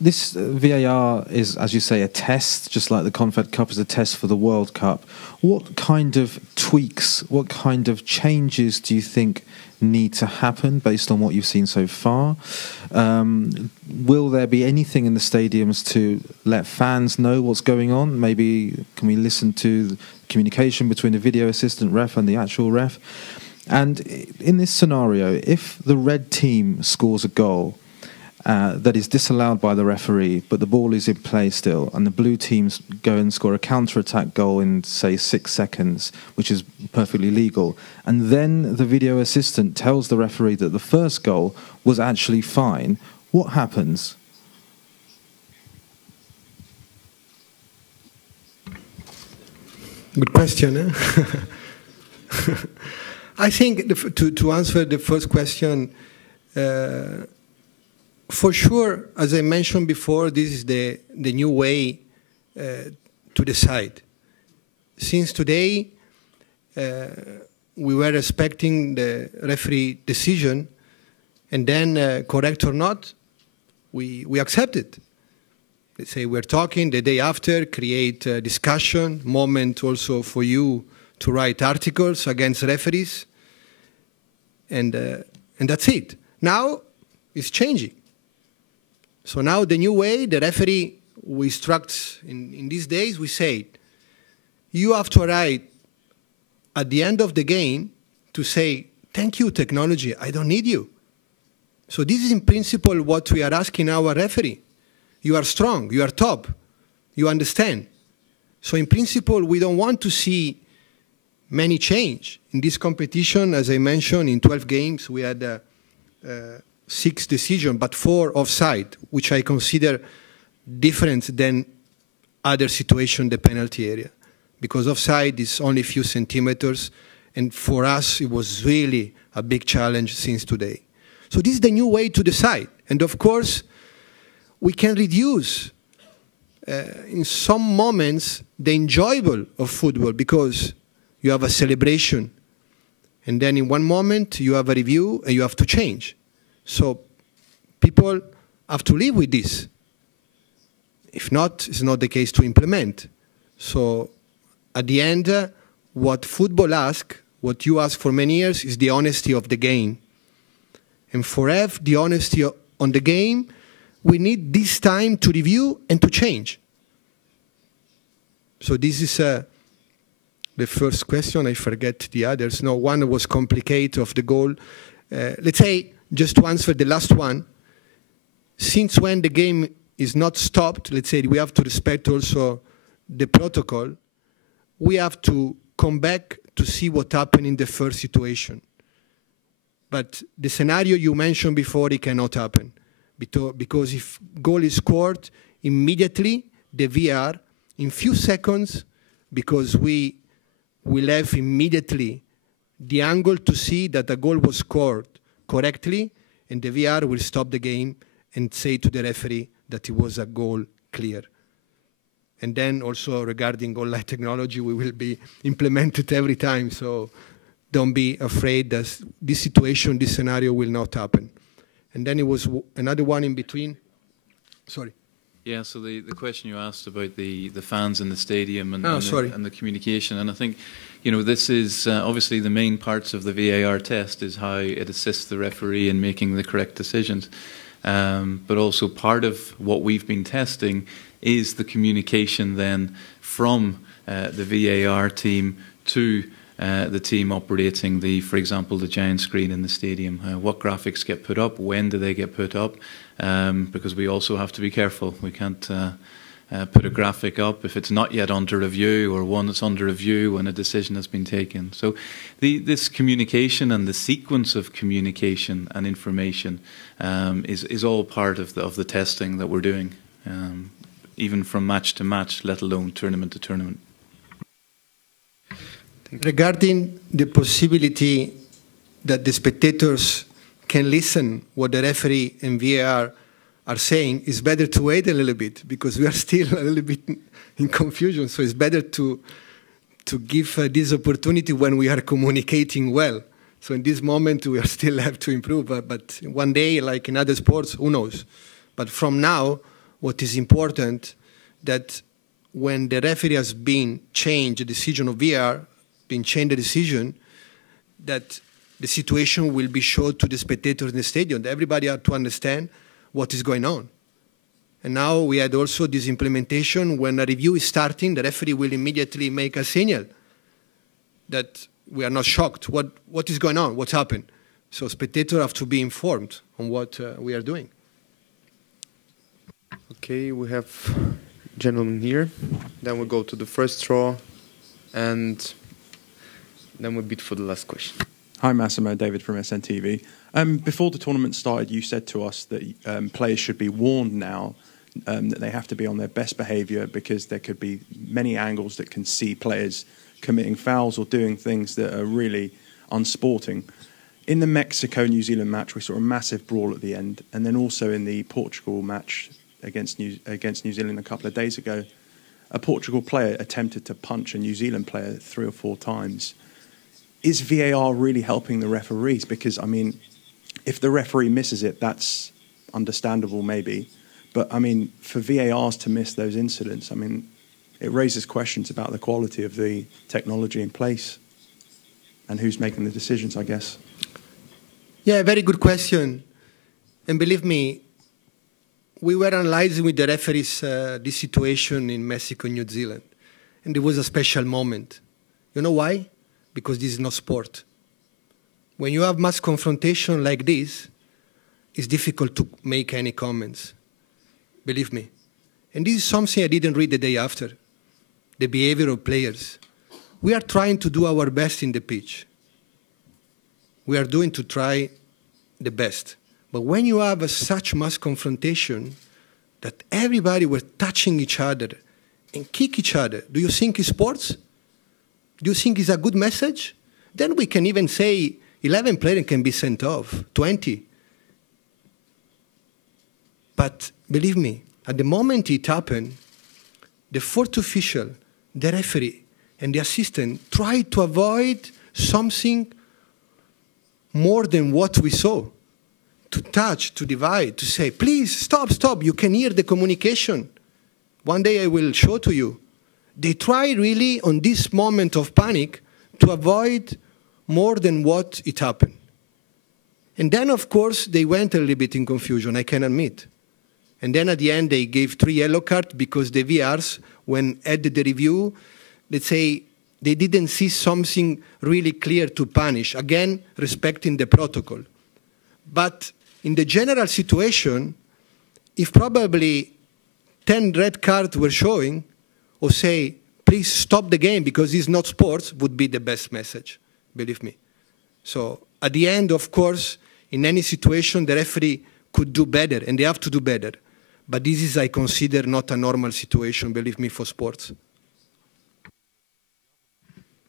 This VAR is, as you say, a test, just like the Confed Cup is a test for the World Cup. What kind of tweaks, what kind of changes do you think need to happen based on what you've seen so far? Will there be anything in the stadiums to let fans know what's going on? Maybe can we listen to the communication between the video assistant ref and the actual ref? And in this scenario, if the red team scores a goal that is disallowed by the referee, but the ball is in play still, and the blue teams go and score a counter-attack goal in, say, 6 seconds, which is perfectly legal, and then the video assistant tells the referee that the first goal was actually fine, what happens? Good question, eh? I think to answer the first question, for sure, as I mentioned before, this is the new way to decide. Since today, we were expecting the referee decision, and then, correct or not, we accept it. Let's say we're talking the day after, create a discussion, moment also for you to write articles against referees, and that's it. Now it's changing. So now the new way, the referee, we instruct in these days, we say, you have to write at the end of the game to say, thank you, technology, I don't need you. So this is in principle what we are asking our referee. You are strong, you are top, you understand. So in principle, we don't want to see many change. In this competition, as I mentioned, in 12 games, we had 6 decisions, but 4 offside, which I consider different than other situations in the penalty area. Because offside is only a few centimeters, and for us, it was really a big challenge since today. So this is the new way to decide. And of course, we can reduce, in some moments, the enjoyable of football, because you have a celebration, and then in one moment you have a review and you have to change. So people have to live with this. If not, it's not the case to implement. So at the end, what football asks, what you ask for many years, is the honesty of the game. And for have the honesty on the game, we need this time to review and to change. So this is the first question. I forget the others. No, one was complicated of the goal. Let's say, just to answer the last one, since when the game is not stopped, let's say we have to respect also the protocol, we have to come back to see what happened in the first situation. But the scenario you mentioned before, it cannot happen. Because if goal is scored, immediately the VR, in few seconds, because we will have immediately the angle to see that the goal was scored correctly, and the VR will stop the game and say to the referee that it was a goal clear. And then also regarding goal line technology, we will be implemented every time, so don't be afraid that this situation, this scenario will not happen. And then it was another one in between. Sorry. Yeah, so the question you asked about the fans in the stadium and the communication, and I think, you know, this is obviously the main parts of the VAR test is how it assists the referee in making the correct decisions. But also part of what we've been testing is the communication then from the VAR team to the team operating for example, the giant screen in the stadium. What graphics get put up, when do they get put up? Because we also have to be careful. We can't put a graphic up if it's not yet under review, or one that's under review when a decision has been taken. So this communication and the sequence of communication and information is all part of the testing that we're doing, even from match to match, let alone tournament to tournament. Regarding the possibility that the spectators can listen what the referee and VAR are saying, it's better to wait a little bit, because we are still a little bit in confusion. So it's better to give this opportunity when we are communicating well. So in this moment, we still have to improve. But one day, like in other sports, who knows? But from now, what is important, that when the referee has been changed, the decision of VAR, been changed the decision, that the situation will be shown to the spectators in the stadium. Everybody has to understand what is going on. And now we had also this implementation. When a review is starting, the referee will immediately make a signal that we are not shocked. What is going on? What's happened? So spectators have to be informed on what we are doing. Okay, we have gentlemen here. Then we'll go to the first row, and then we'll beat for the last question. Hi, Massimo, David from SNTV. Before the tournament started, you said to us that players should be warned now that they have to be on their best behaviour, because there could be many angles that can see players committing fouls or doing things that are really unsporting. In the Mexico-New Zealand match, we saw a massive brawl at the end, and then also in the Portugal match against New Zealand a couple of days ago, a Portugal player attempted to punch a New Zealand player 3 or 4 times. Is VAR really helping the referees? Because, I mean, if the referee misses it, that's understandable maybe. But, I mean, for VARs to miss those incidents, I mean, it raises questions about the quality of the technology in place and who's making the decisions, I guess. Yeah, very good question. And believe me, we were analyzing with the referees this situation in Mexico and New Zealand. And it was a special moment. You know why? Because this is not sport. When you have mass confrontation like this, it's difficult to make any comments. Believe me. And this is something I didn't read the day after. The behavior of players. We are trying to do our best in the pitch. We are doing to try the best. But when you have such mass confrontation that everybody were touching each other and kick each other, do you think it's sports? Do you think it's a good message? Then we can even say 11 players can be sent off, 20. But believe me, at the moment it happened, the fourth official, the referee, and the assistant tried to avoid something more than what we saw. To touch, to divide, to say, please, stop, stop, you can hear the communication. One day I will show to you. They try really on this moment of panic to avoid more than what it happened. And then, of course, they went a little bit in confusion, I can admit. And then at the end, they gave 3 yellow cards because the VRs, when at the review, let's say, they didn't see something really clear to punish, again, respecting the protocol. But in the general situation, if probably 10 red cards were showing, or say, please stop the game because it's not sports, would be the best message, believe me. So at the end, of course, in any situation, the referee could do better, and they have to do better. But this is, I consider, not a normal situation, believe me, for sports.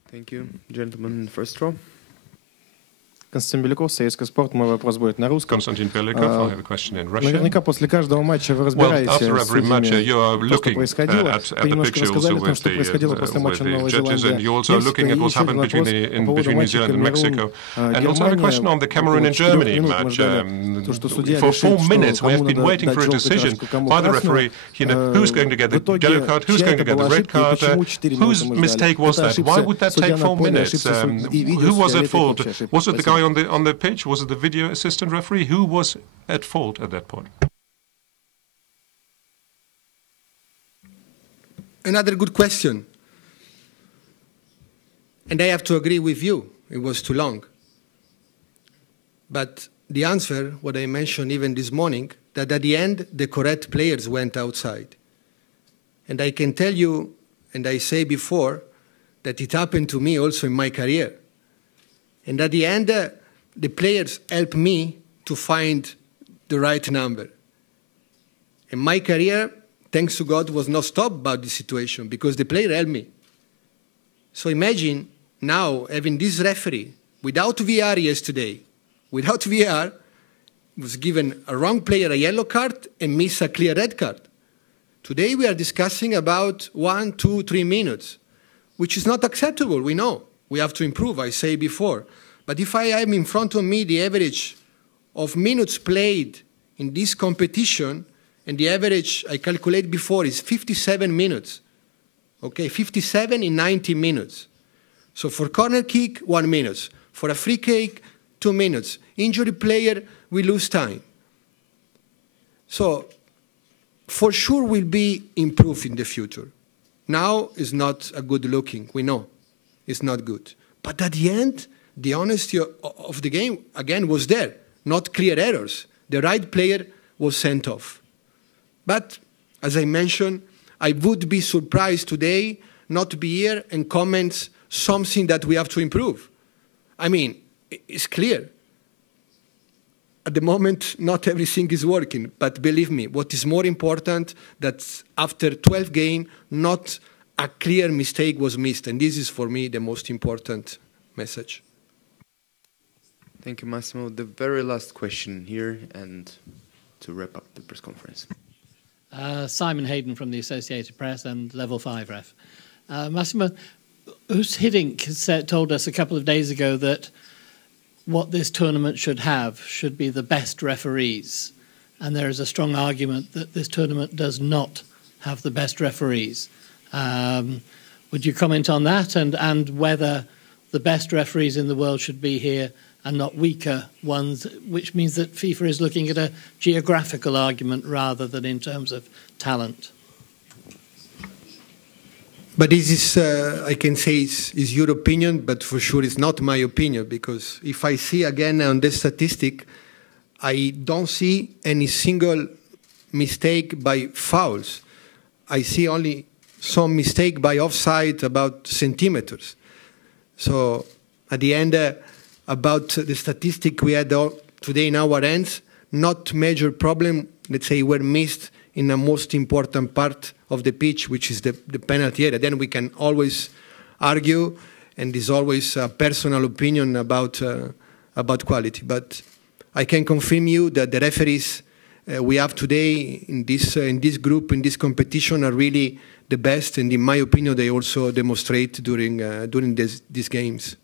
Thank you. Gentlemen, first row. Константин Беляков, Советский спорт. Мой вопрос будет на русском. Konstantin Belikov, I have a question in Russian. Наверняка после каждого матча вы разбираетесь с судьями, что происходило. Вы немножко рассказали о том, что происходило после матча Новой Зеландии. You're also looking at what's happened between New Zealand and Mexico. And also have a question on the Cameroon and Germany match. For 4 minutes we have been waiting for a decision by the referee, who's going to get the yellow card, who's going to get the red card, whose mistake was that? Why would that take 4 minutes? Who was at fault? Was it the guy on the pitch? Was it the video assistant referee? Who was at fault at that point? Another good question. And I have to agree with you. It was too long. But the answer, what I mentioned even this morning, that at the end, the correct players went outside. And I can tell you, and I say before, that it happened to me also in my career. And at the end, the players helped me to find the right number. And my career, thanks to God, was not stopped by this situation because the player helped me. So imagine now having this referee without VR yesterday, without VR, was given a wrong player a yellow card and missed a clear red card. Today we are discussing about 1, 2, 3 minutes, which is not acceptable, we know. We have to improve, I say before. But if I have in front of me the average of minutes played in this competition, and the average I calculate before is 57 minutes. Okay, 57 in 90 minutes. So for corner kick, 1 minute. For a free kick, 2 minutes. Injury player, we lose time. So for sure will be improved in the future. Now is not a good looking, we know. It's not good. But at the end, the honesty of the game, again, was there. Not clear errors. The right player was sent off. But, as I mentioned, I would be surprised today not to be here and comment something that we have to improve. I mean, it's clear. At the moment, not everything is working. But believe me, what is more important, that after 12 games, not a clear mistake was missed. And this is, for me, the most important message. Thank you, Massimo. The very last question here, and to wrap up the press conference. Simon Hayden from the Associated Press and Level 5 Ref. Massimo, Urs Hiddink told us a couple of days ago that what this tournament should have should be the best referees. And there is a strong argument that this tournament does not have the best referees. Would you comment on that and whether the best referees in the world should be here and not weaker ones, which means that FIFA is looking at a geographical argument rather than in terms of talent? But this is, I can say, is your opinion, but for sure it's not my opinion, because if I see again on the statistic, I don't see any single mistake by fouls. I see only some mistake by offside about centimeters. So at the end, about the statistic we had today in our hands, not major problem, let's say, were missed in the most important part of the pitch, which is the penalty area. Then we can always argue, and there's always a personal opinion about quality. But I can confirm you that the referees we have today in this group, in this competition, are really the best, and in my opinion, they also demonstrate during these games.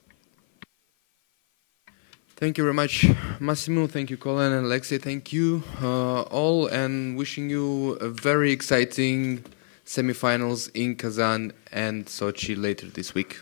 Thank you very much, Massimo. Thank you, Colin and Alexei. Thank you all, and wishing you a very exciting semifinals in Kazan and Sochi later this week.